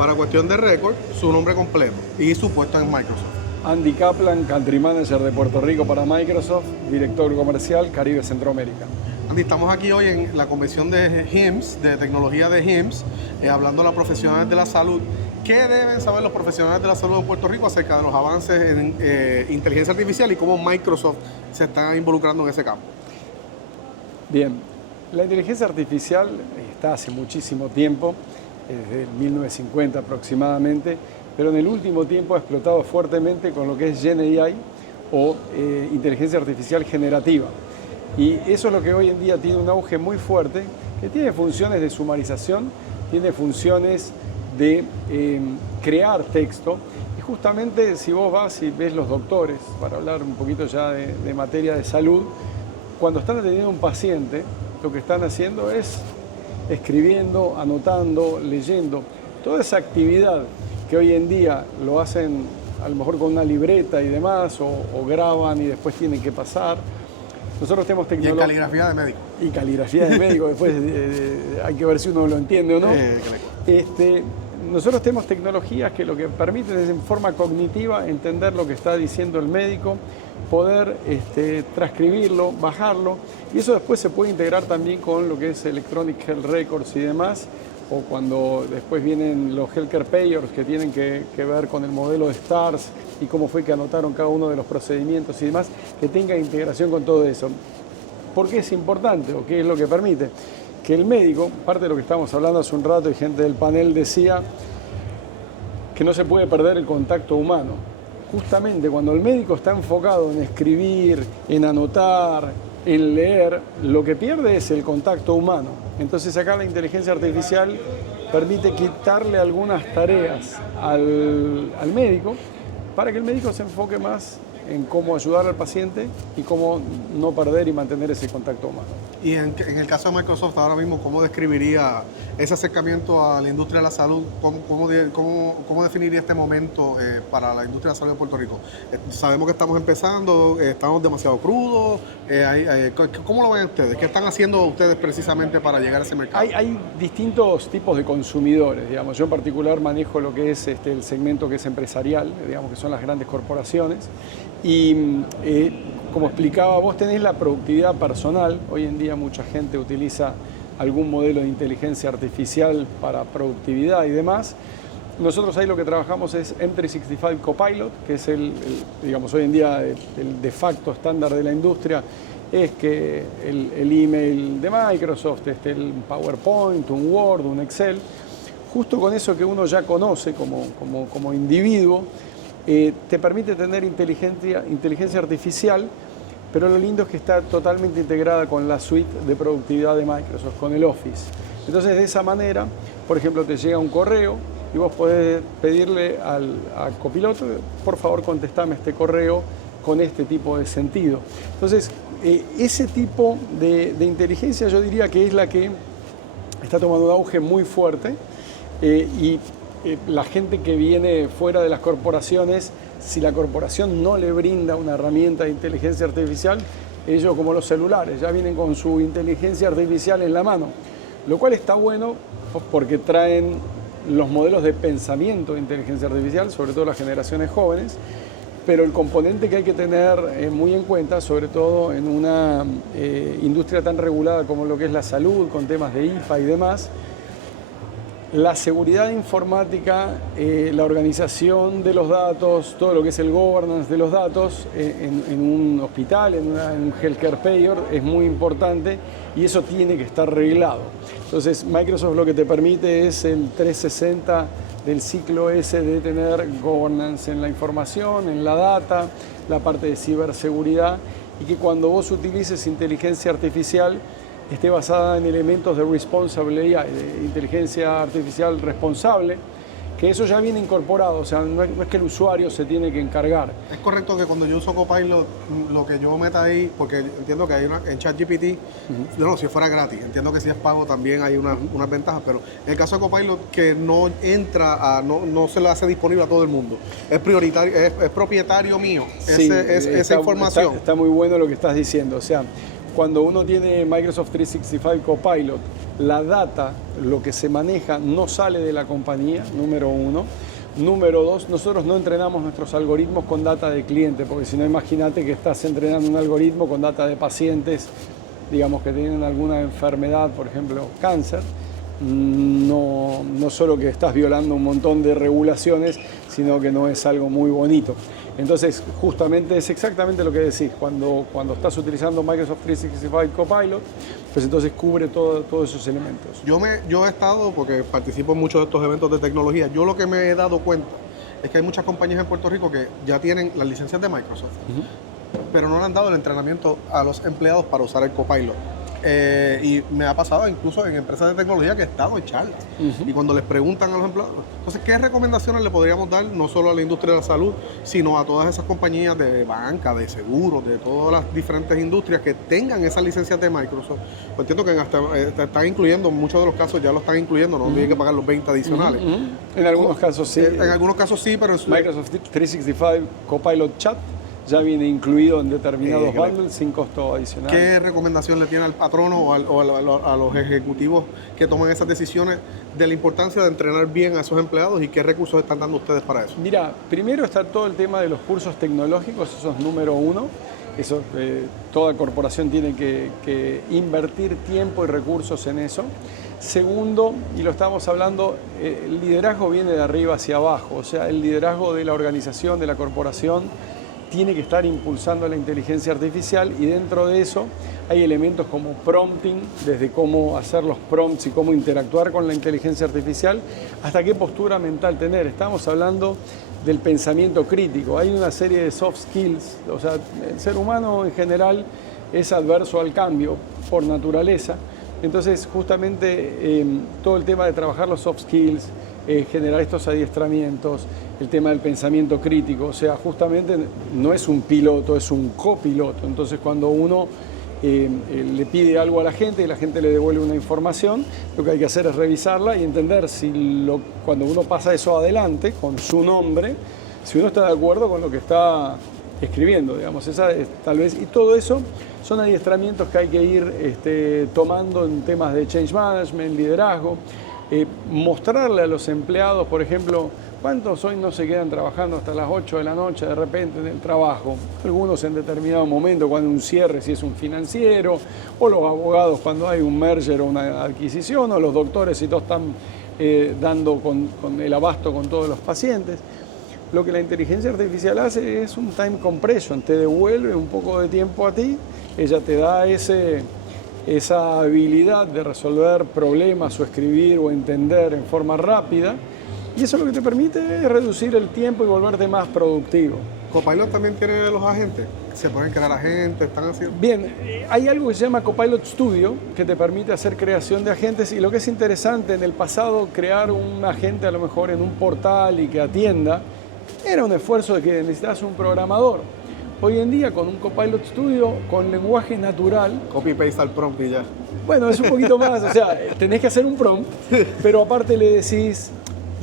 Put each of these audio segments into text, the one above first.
Para cuestión de récord, su nombre completo y su puesto en Microsoft. Andy Kaplan, Country Manager de Puerto Rico para Microsoft, Director Comercial, Caribe Centroamérica. Andy, estamos aquí hoy en la convención de HIMSS, de tecnología de HIMSS, hablando a los profesionales de la salud. ¿Qué deben saber los profesionales de la salud en Puerto Rico acerca de los avances en inteligencia artificial y cómo Microsoft se está involucrando en ese campo? Bien, la inteligencia artificial está hace muchísimo tiempo, desde 1950 aproximadamente, pero en el último tiempo ha explotado fuertemente con lo que es Gen AI o inteligencia artificial generativa. Y eso es lo que hoy en día tiene un auge muy fuerte, que tiene funciones de sumarización, tiene funciones de crear texto. Y justamente si vos vas y ves los doctores, para hablar un poquito ya de materia de salud, cuando están atendiendo a un paciente, lo que están haciendo es escribiendo, anotando, leyendo. Toda esa actividad que hoy en día lo hacen a lo mejor con una libreta y demás, o graban y después tienen que pasar. Nosotros tenemos tecnología. Y caligrafía de médico. Y caligrafía de médico, después hay que ver si uno lo entiende o no. Nosotros tenemos tecnologías que lo que permiten es en forma cognitiva entender lo que está diciendo el médico, poder transcribirlo, bajarlo, y eso después se puede integrar también con lo que es Electronic Health Records y demás, o cuando después vienen los Healthcare Payers que tienen que ver con el modelo de STARS y cómo fue que anotaron cada uno de los procedimientos y demás, que tenga integración con todo eso. ¿Por qué es importante o qué es lo que permite? Que el médico, parte de lo que estábamos hablando hace un rato y gente del panel decía que no se puede perder el contacto humano. Justamente cuando el médico está enfocado en escribir, en anotar, en leer, lo que pierde es el contacto humano. Entonces acá la inteligencia artificial permite quitarle algunas tareas al médico para que el médico se enfoque más en cómo ayudar al paciente y cómo no perder y mantener ese contacto humano. Y en el caso de Microsoft ahora mismo, ¿cómo describiría ese acercamiento a la industria de la salud? ¿Cómo definiría este momento para la industria de la salud de Puerto Rico? Sabemos que estamos empezando, estamos demasiado crudos. ¿Cómo lo ven ustedes? ¿Qué están haciendo ustedes precisamente para llegar a ese mercado? Hay distintos tipos de consumidores, digamos. Yo en particular manejo lo que es el segmento que es empresarial, digamos que son las grandes corporaciones. Y como explicaba, vos tenés la productividad personal. Hoy en día mucha gente utiliza algún modelo de inteligencia artificial para productividad y demás. Nosotros ahí lo que trabajamos es M365 Copilot, que es digamos, hoy en día el de facto estándar de la industria, es que el email de Microsoft, el PowerPoint, un Word, un Excel, justo con eso que uno ya conoce como individuo, te permite tener inteligencia artificial, pero lo lindo es que está totalmente integrada con la suite de productividad de Microsoft, con el Office. Entonces, de esa manera, por ejemplo, te llega un correo y vos podés pedirle al copiloto, por favor, contestame este correo con este tipo de sentido. Entonces, ese tipo de inteligencia yo diría que es la que está tomando un auge muy fuerte la gente que viene fuera de las corporaciones, si la corporación no le brinda una herramienta de inteligencia artificial, ellos como los celulares, ya vienen con su inteligencia artificial en la mano, lo cual está bueno porque traen los modelos de pensamiento de inteligencia artificial, sobre todo las generaciones jóvenes, pero el componente que hay que tener muy en cuenta, sobre todo en una industria tan regulada como lo que es la salud, con temas de IFA y demás, la seguridad informática, la organización de los datos, todo lo que es el governance de los datos en un hospital, en un healthcare payer, es muy importante y eso tiene que estar reglado. Entonces, Microsoft lo que te permite es el 360 del ciclo ese de tener governance en la información, en la data, la parte de ciberseguridad, y que cuando vos utilices inteligencia artificial esté basada en elementos de responsible AI, de inteligencia artificial responsable, que eso ya viene incorporado, o sea, no es que el usuario se tiene que encargar. Es correcto que cuando yo uso Copilot, lo que yo meta ahí, porque entiendo que hay en ChatGPT, no, si fuera gratis, entiendo que si es pago también hay unas ventajas, pero en el caso de Copilot, que no entra, no se le hace disponible a todo el mundo, es prioritario, es propietario mío, Sí, esa información. Está muy bueno lo que estás diciendo, o sea, cuando uno tiene Microsoft 365 Copilot, la data, lo que se maneja, no sale de la compañía, número uno. Número dos, nosotros no entrenamos nuestros algoritmos con data de cliente, porque si no, imagínate que estás entrenando un algoritmo con data de pacientes, digamos que tienen alguna enfermedad, por ejemplo, cáncer. No solo que estás violando un montón de regulaciones, sino que no es algo muy bonito. Entonces, justamente es exactamente lo que decís. Cuando estás utilizando Microsoft 365 Copilot, pues entonces cubre todos esos elementos. Yo he estado, porque participo en muchos de estos eventos de tecnología, yo lo que me he dado cuenta es que hay muchas compañías en Puerto Rico que ya tienen las licencias de Microsoft, pero no le han dado el entrenamiento a los empleados para usar el Copilot. Y me ha pasado incluso en empresas de tecnología que he estado en charlas. Y cuando les preguntan a los empleados, entonces, ¿qué recomendaciones le podríamos dar no solo a la industria de la salud, sino a todas esas compañías de banca, de seguros, de todas las diferentes industrias que tengan esas licencias de Microsoft? Pues entiendo que hasta están incluyendo, en muchos de los casos ya lo están incluyendo, no tienen que pagar los 20 adicionales. En algunos casos sí. En algunos casos sí, pero Microsoft 365 Copilot Chat ya viene incluido en determinados bundles sin costo adicional. ¿Qué recomendación le tiene al patrono o a los ejecutivos que toman esas decisiones de la importancia de entrenar bien a esos empleados y qué recursos están dando ustedes para eso? Mira, primero está todo el tema de los cursos tecnológicos, eso es número uno. Eso, toda corporación tiene que invertir tiempo y recursos en eso. Segundo, y lo estamos hablando, el liderazgo viene de arriba hacia abajo, o sea, el liderazgo de la organización, de la corporación, tiene que estar impulsando la inteligencia artificial y dentro de eso hay elementos como prompting, desde cómo hacer los prompts y cómo interactuar con la inteligencia artificial, hasta qué postura mental tener. Estamos hablando del pensamiento crítico. Hay una serie de soft skills, o sea, el ser humano en general es adverso al cambio por naturaleza. Entonces, justamente todo el tema de trabajar los soft skills, generar estos adiestramientos, el tema del pensamiento crítico, o sea, justamente no es un piloto, es un copiloto. Entonces, cuando uno le pide algo a la gente y la gente le devuelve una información, lo que hay que hacer es revisarla y entender si cuando uno pasa eso adelante con su nombre, si uno está de acuerdo con lo que está escribiendo, digamos, esa es, tal vez, y todo eso son adiestramientos que hay que ir tomando en temas de change management, liderazgo, mostrarle a los empleados, por ejemplo, ¿cuántos hoy no se quedan trabajando hasta las 8 de la noche de repente en el trabajo? Algunos en determinado momento, cuando un cierre, si es un financiero, o los abogados cuando hay un merger o una adquisición, o los doctores si todos están dando con el abasto con todos los pacientes. Lo que la inteligencia artificial hace es un time compression, te devuelve un poco de tiempo a ti, ella te da esa habilidad de resolver problemas o escribir o entender en forma rápida, y eso lo que te permite es reducir el tiempo y volverte más productivo. ¿Copilot también tiene los agentes? ¿Se pueden crear agentes? ¿Están haciendo? Bien, hay algo que se llama Copilot Studio que te permite hacer creación de agentes, y lo que es interesante, en el pasado crear un agente a lo mejor en un portal y que atienda era un esfuerzo de que necesitas un programador. Hoy en día con un Copilot Studio con lenguaje natural, Copy-paste al prompt y ya. Bueno, es un poquito más, o sea, tenés que hacer un prompt, pero aparte le decís,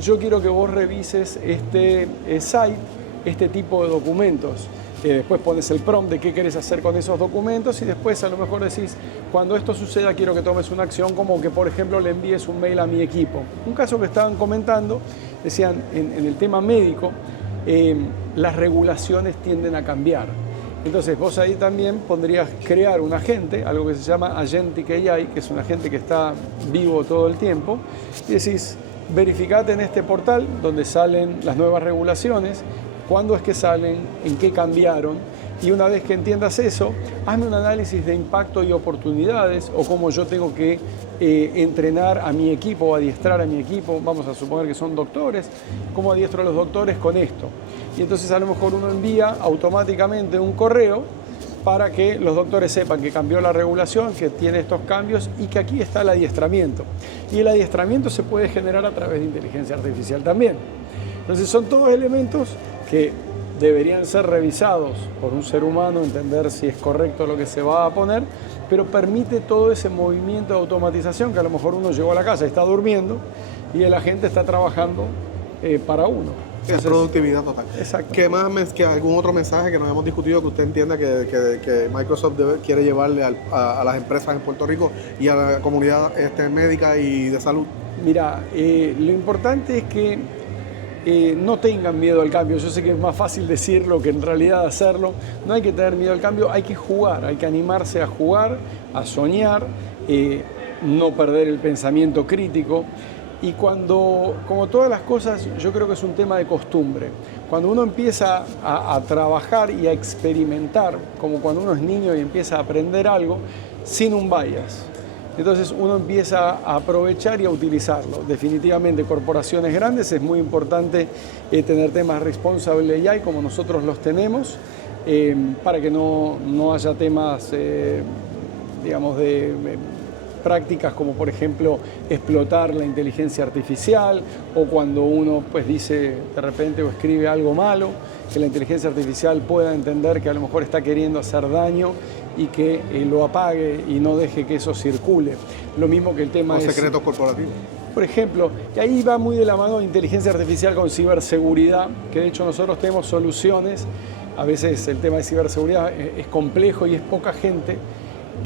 yo quiero que vos revises este site, este tipo de documentos. Después pones el prompt de qué querés hacer con esos documentos y después a lo mejor decís, cuando esto suceda quiero que tomes una acción como que, por ejemplo, le envíes un mail a mi equipo. Un caso que estaban comentando, decían, en el tema médico, las regulaciones tienden a cambiar. Entonces vos ahí también pondrías crear un agente, algo que se llama Agentic AI, que es un agente que está vivo todo el tiempo, y decís, verificate en este portal donde salen las nuevas regulaciones, cuándo es que salen, en qué cambiaron, y una vez que entiendas eso, hazme un análisis de impacto y oportunidades, o cómo yo tengo que entrenar a mi equipo, adiestrar a mi equipo, vamos a suponer que son doctores, cómo adiestro a los doctores con esto. Y entonces a lo mejor uno envía automáticamente un correo para que los doctores sepan que cambió la regulación, que tiene estos cambios y que aquí está el adiestramiento. Y el adiestramiento se puede generar a través de inteligencia artificial también. Entonces son todos elementos que deberían ser revisados por un ser humano, entender si es correcto lo que se va a poner, pero permite todo ese movimiento de automatización que a lo mejor uno llegó a la casa y está durmiendo y el agente está trabajando para uno. Es productividad total. Exacto. ¿Qué más, que algún otro mensaje que nos hemos discutido que usted entienda que Microsoft quiere llevarle a las empresas en Puerto Rico y a la comunidad médica y de salud? Mira, lo importante es que no tengan miedo al cambio. Yo sé que es más fácil decirlo que en realidad hacerlo. No hay que tener miedo al cambio, hay que jugar, hay que animarse a jugar, a soñar, no perder el pensamiento crítico. Y como todas las cosas, yo creo que es un tema de costumbre. Cuando uno empieza a trabajar y a experimentar, como cuando uno es niño y empieza a aprender algo, sin un bias. Entonces uno empieza a aprovechar y a utilizarlo. Definitivamente, corporaciones grandes es muy importante tener temas responsible AI como nosotros los tenemos, para que no haya temas, digamos, de prácticas como por ejemplo explotar la inteligencia artificial, o cuando uno pues dice de repente o escribe algo malo, que la inteligencia artificial pueda entender que a lo mejor está queriendo hacer daño y que lo apague y no deje que eso circule. Lo mismo que el tema de secretos corporativos. Por ejemplo, que ahí va muy de la mano de inteligencia artificial con ciberseguridad, que de hecho nosotros tenemos soluciones. A veces el tema de ciberseguridad es complejo y es poca gente,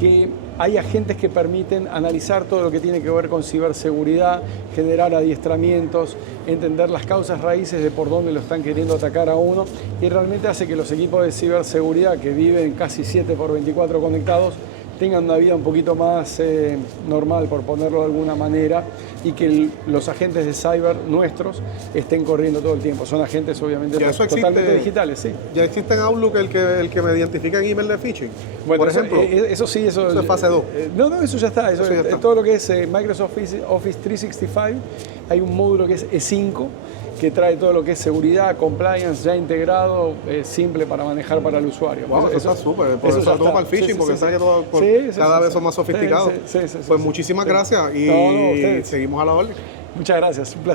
que hay agentes que permiten analizar todo lo que tiene que ver con ciberseguridad, generar adiestramientos, entender las causas raíces de por dónde lo están queriendo atacar a uno, y realmente hace que los equipos de ciberseguridad que viven casi 7/24 conectados tengan una vida un poquito más normal, por ponerlo de alguna manera, y que los agentes de cyber nuestros estén corriendo todo el tiempo. Son agentes obviamente totalmente digitales, sí. ¿Ya existe en Outlook el que me identifica en email de phishing? Bueno, por ejemplo. Eso sí, eso es fase 2. No, eso ya está. Eso ya está. Todo lo que es Microsoft Office 365, hay un módulo que es E5, que trae todo lo que es seguridad, compliance ya integrado, simple para manejar para el usuario. Wow, eso está súper. Por eso todo para el phishing, porque sabe que todo cada vez son más sofisticados. Pues muchísimas gracias y seguimos a la orden. Muchas gracias. Un placer.